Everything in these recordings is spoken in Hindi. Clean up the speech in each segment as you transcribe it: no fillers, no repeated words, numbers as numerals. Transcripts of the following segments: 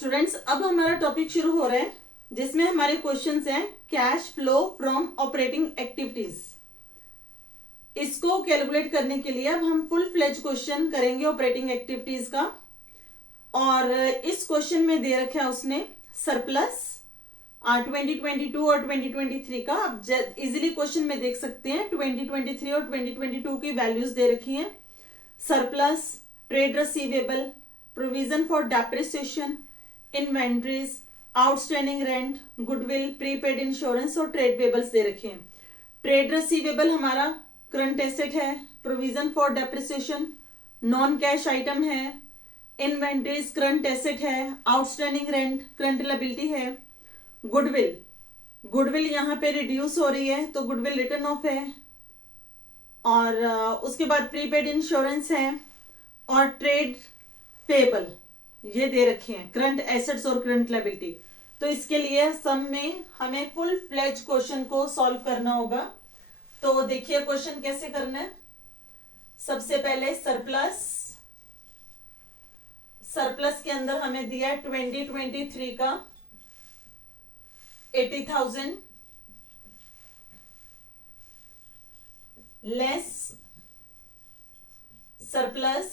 स्टूडेंट्स, अब हमारा टॉपिक शुरू हो रहा है जिसमें हमारे क्वेश्चंस हैं cash flow from operating activities. इसको कैलकुलेट करने के लिए अब हम फुल फ्लेज क्वेश्चन करेंगे ऑपरेटिंग एक्टिविटीज का। और इस क्वेश्चन में दे रखा है उसने सरप्लस 2022 और 2023 का। आप इजीली क्वेश्चन में देख सकते हैं 2023 और 2022 की वैल्यूज दे रखी हैं। Surplus, trade receivable, provision for depreciation, inventories, outstanding rent, goodwill, prepaid insurance और ट्रेड पेबल्स दे रखे हैं। ट्रेड रिसीवेबल हमारा करंट एसेट है, provision for depreciation non cash item है, इन्वेंट्रीज करंट एसेट है, आउटस्टैंडिंग रेंट करंट लायबिलिटी है, गुडविल यहाँ पे रिड्यूस हो रही है तो गुडविल रिटर्न ऑफ है, और उसके बाद प्रीपेड इंश्योरेंस है और ट्रेड पेबल ये दे रखे हैं, करंट एसेट्स और करंट लायबिलिटी। तो इसके लिए सम में हमें फुल फ्लेज क्वेश्चन को सॉल्व करना होगा। तो देखिए क्वेश्चन कैसे करना है। सबसे पहले सरप्लस के अंदर हमें दिया है 2023 का 80,000 लेस सरप्लस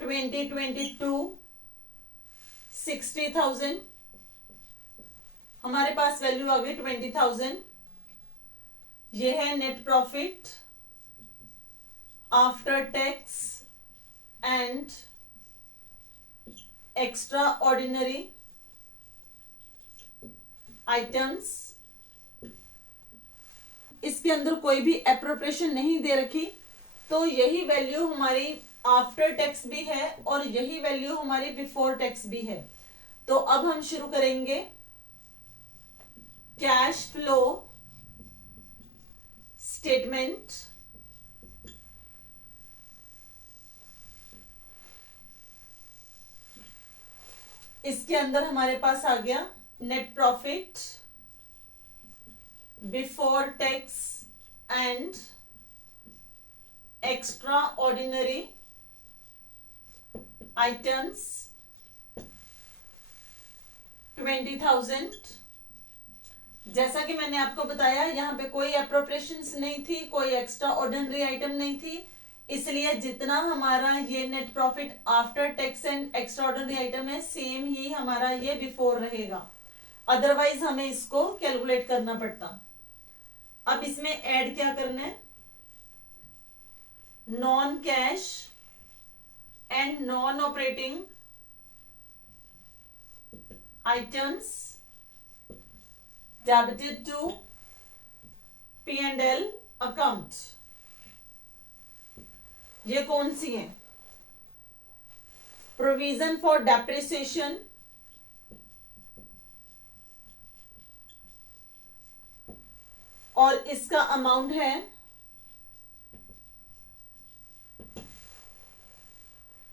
2022 60,000। हमारे पास वैल्यू आ गई 20,000। ये है net profit after tax and extra ordinary items. इसके अंदर कोई भी एप्रोप्रिएशन नहीं दे रखी, तो यही वैल्यू हमारी आफ्टर टैक्स भी है और यही वैल्यू हमारी बिफोर टैक्स भी है। तो अब हम शुरू करेंगे कैश फ्लो स्टेटमेंट। इसके अंदर हमारे पास आ गया net profit before tax and extra ordinary items 20,000। जैसा कि मैंने आपको बताया यहाँ पे कोई एप्रोप्रिएशंस नहीं थी, कोई एक्स्ट्रा ऑर्डिनरी आइटम नहीं थी, इसलिए जितना हमारा ये net profit after tax and extra ordinary item है सेम ही हमारा ये बिफोर रहेगा, अदरवाइज हमें इसको कैलकुलेट करना पड़ता। अब इसमें ऐड क्या करना है, non cash and non operating items debited to P&L account. ये कौन सी है, प्रोविजन फॉर डेप्रिसिएशन, और इसका अमाउंट है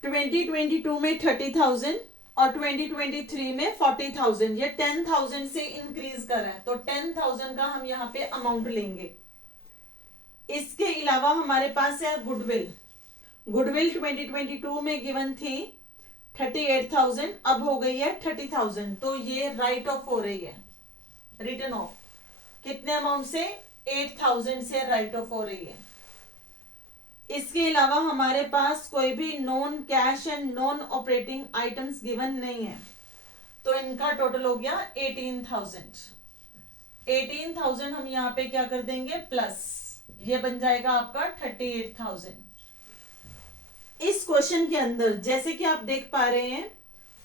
2022 में 30,000 और 2023 में 40,000। ये 10,000 से इंक्रीज कर रहा है, तो 10,000 का हम यहाँ पे अमाउंट लेंगे। इसके अलावा हमारे पास है गुडविल 2022 में गिवन थी 38,000, अब हो गई है 30,000, तो ये राइट ऑफ हो रही है, रिटर्न ऑफ। कितने अमाउंट से, 8,000 से राइट ऑफ हो रही है। इसके अलावा हमारे पास कोई भी non cash and non operating items given नहीं है, तो इनका टोटल हो गया 18,000। 18,000 हम यहाँ पे क्या कर देंगे प्लस, ये बन जाएगा आपका 38,000। इस क्वेश्चन के अंदर जैसे कि आप देख पा रहे हैं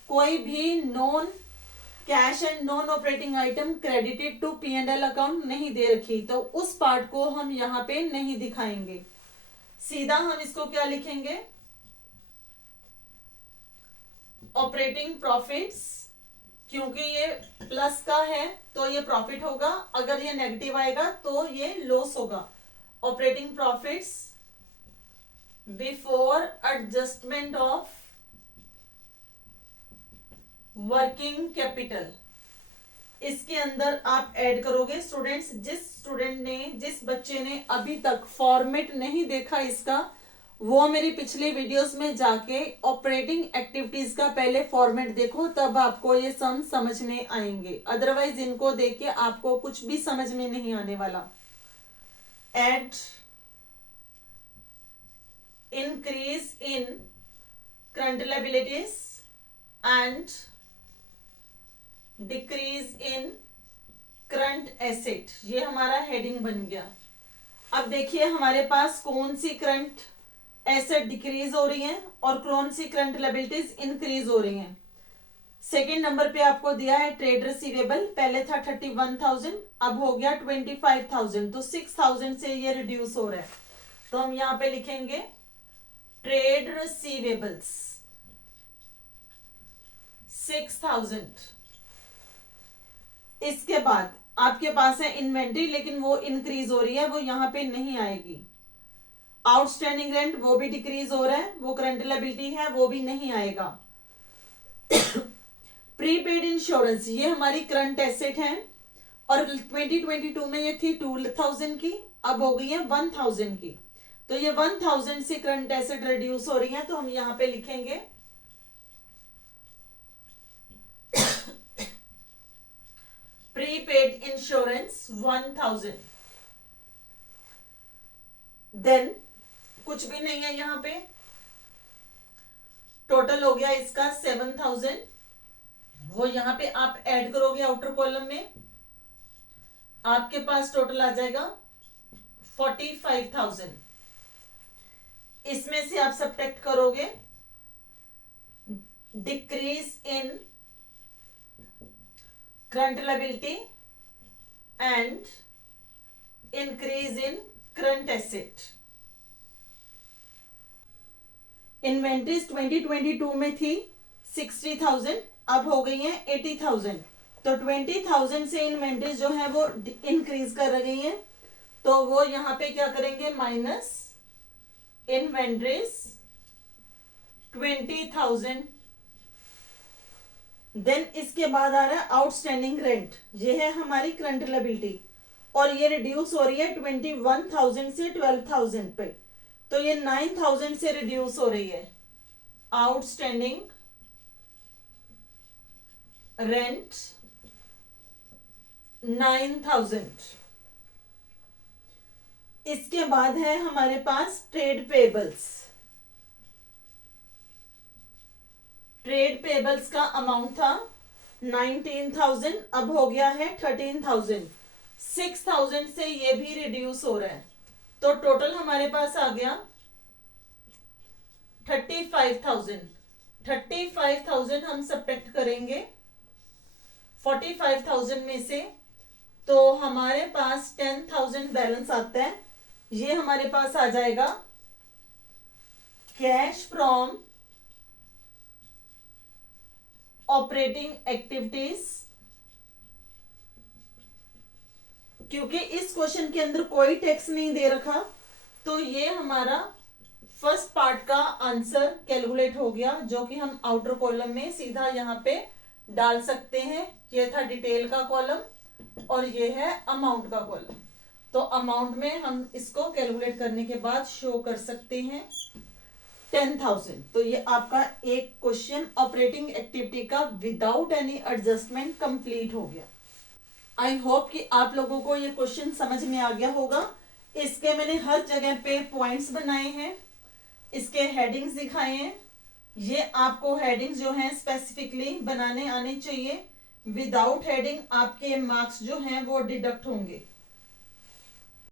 कोई भी non cash and non operating item credited to P&L account नहीं दे रखी, तो उस पार्ट को हम यहाँ पे नहीं दिखाएंगे। सीधा हम इसको क्या लिखेंगे, ऑपरेटिंग प्रॉफिट्स, क्योंकि ये प्लस का है तो ये प्रॉफिट होगा, अगर ये नेगेटिव आएगा तो ये लॉस होगा। Operating profits before adjustment of working capital. इसके अंदर आप ऐड करोगे स्टूडेंट्स, जिस बच्चे ने अभी तक फॉर्मेट नहीं देखा इसका, वो मेरी पिछली वीडियोस में जाके ऑपरेटिंग एक्टिविटीज का पहले फॉर्मेट देखो, तब आपको ये सम समझ में आएंगे। अदरवाइज इनको देख के आपको कुछ भी समझ में नहीं आने वाला। At increase in current liabilities and decrease in current asset, ये हमारा हेडिंग बन गया। अब देखिए हमारे पास कौन सी करंट एसेट डिक्रीज हो रही है और कौन सी करंट लायबिलिटीज इंक्रीज हो रही हैं। सेकेंड नंबर पे आपको दिया है ट्रेड रिसीवेबल, पहले था 31,000, अब हो गया 25,000, तो 6,000 से ये रिड्यूस हो रहा है। तो हम यहां पे लिखेंगे ट्रेड रिसीवेबल्स 6,000। इसके बाद आपके पास है इन्वेंट्री, लेकिन वो इंक्रीज हो रही है, वो यहां पे नहीं आएगी। आउटस्टैंडिंग रेंट वो भी डिक्रीज हो रहा है, वो करंट लायबिलिटी है, वो भी नहीं आएगा। प्रीपेड इंश्योरेंस ये हमारी करंट एसेट है और 2022 में ये थी 2,000 की, अब हो गई है 1,000 की। तो ये 1,000 से करंट एसेट रिड्यूस हो रही है, तो हम यहां पे लिखेंगे प्रीपेड इंश्योरेंस 1,000। देन कुछ भी नहीं है यहां पे, टोटल हो गया इसका 7,000, वो यहां पे आप ऐड करोगे आउटर कॉलम में, आपके पास टोटल आ जाएगा 45,000। इसमें से आप सब्ट्रैक्ट करोगे decrease in current liability and increase in current asset. Inventories 2022 में थी 60,000, अब हो गई है 80,000, तो 20,000 से इन्वेंट्रीज जो है वो इंक्रीज कर गई है, तो वो यहां पे क्या करेंगे माइनस इन्वेंट्रीज 20,000। देन इसके बाद आ रहा है आउटस्टैंडिंग रेंट, ये है हमारी करंट लायबिलिटी और ये रिड्यूस हो रही है 21,000 से 12,000 पे, तो ये 9,000 से रिड्यूस हो रही है। Outstanding rent 9,000। इसके बाद है हमारे पास ट्रेड पेबल्स। ट्रेड पेबल्स का अमाउंट था 19,000, अब हो गया है 13,000। 6,000 से ये भी रिड्यूस हो रहा है, तो टोटल हमारे पास आ गया 35,000। 35,000 हम सब्ट्रैक्ट करेंगे 45,000 में से, तो हमारे पास 10,000 बैलेंस आता है। ये हमारे पास आ जाएगा कैश फ्रॉम ऑपरेटिंग एक्टिविटीज। क्योंकि इस क्वेश्चन के अंदर कोई टैक्स नहीं दे रखा, तो ये हमारा फर्स्ट पार्ट का आंसर कैलकुलेट हो गया, जो कि हम आउटर कॉलम में सीधा यहां पे डाल सकते हैं। ये था डिटेल का कॉलम और ये है अमाउंट का कॉलम। तो अमाउंट में हम इसको कैलकुलेट करने के बाद शो कर सकते हैं 10,000। तो ये आपका एक क्वेश्चन ऑपरेटिंग एक्टिविटी का विदाउट एनी एडजस्टमेंट कंप्लीट हो गया। आई होप कि आप लोगों को ये क्वेश्चन समझ में आ गया होगा। इसके मैंने हर जगह पे पॉइंट्स बनाए हैं, इसके हेडिंग्स दिखाए हैं। ये आपको हेडिंग्स जो हैं स्पेसिफिकली बनाने आने चाहिए, विदाउट हेडिंग आपके मार्क्स जो हैं वो डिडक्ट होंगे।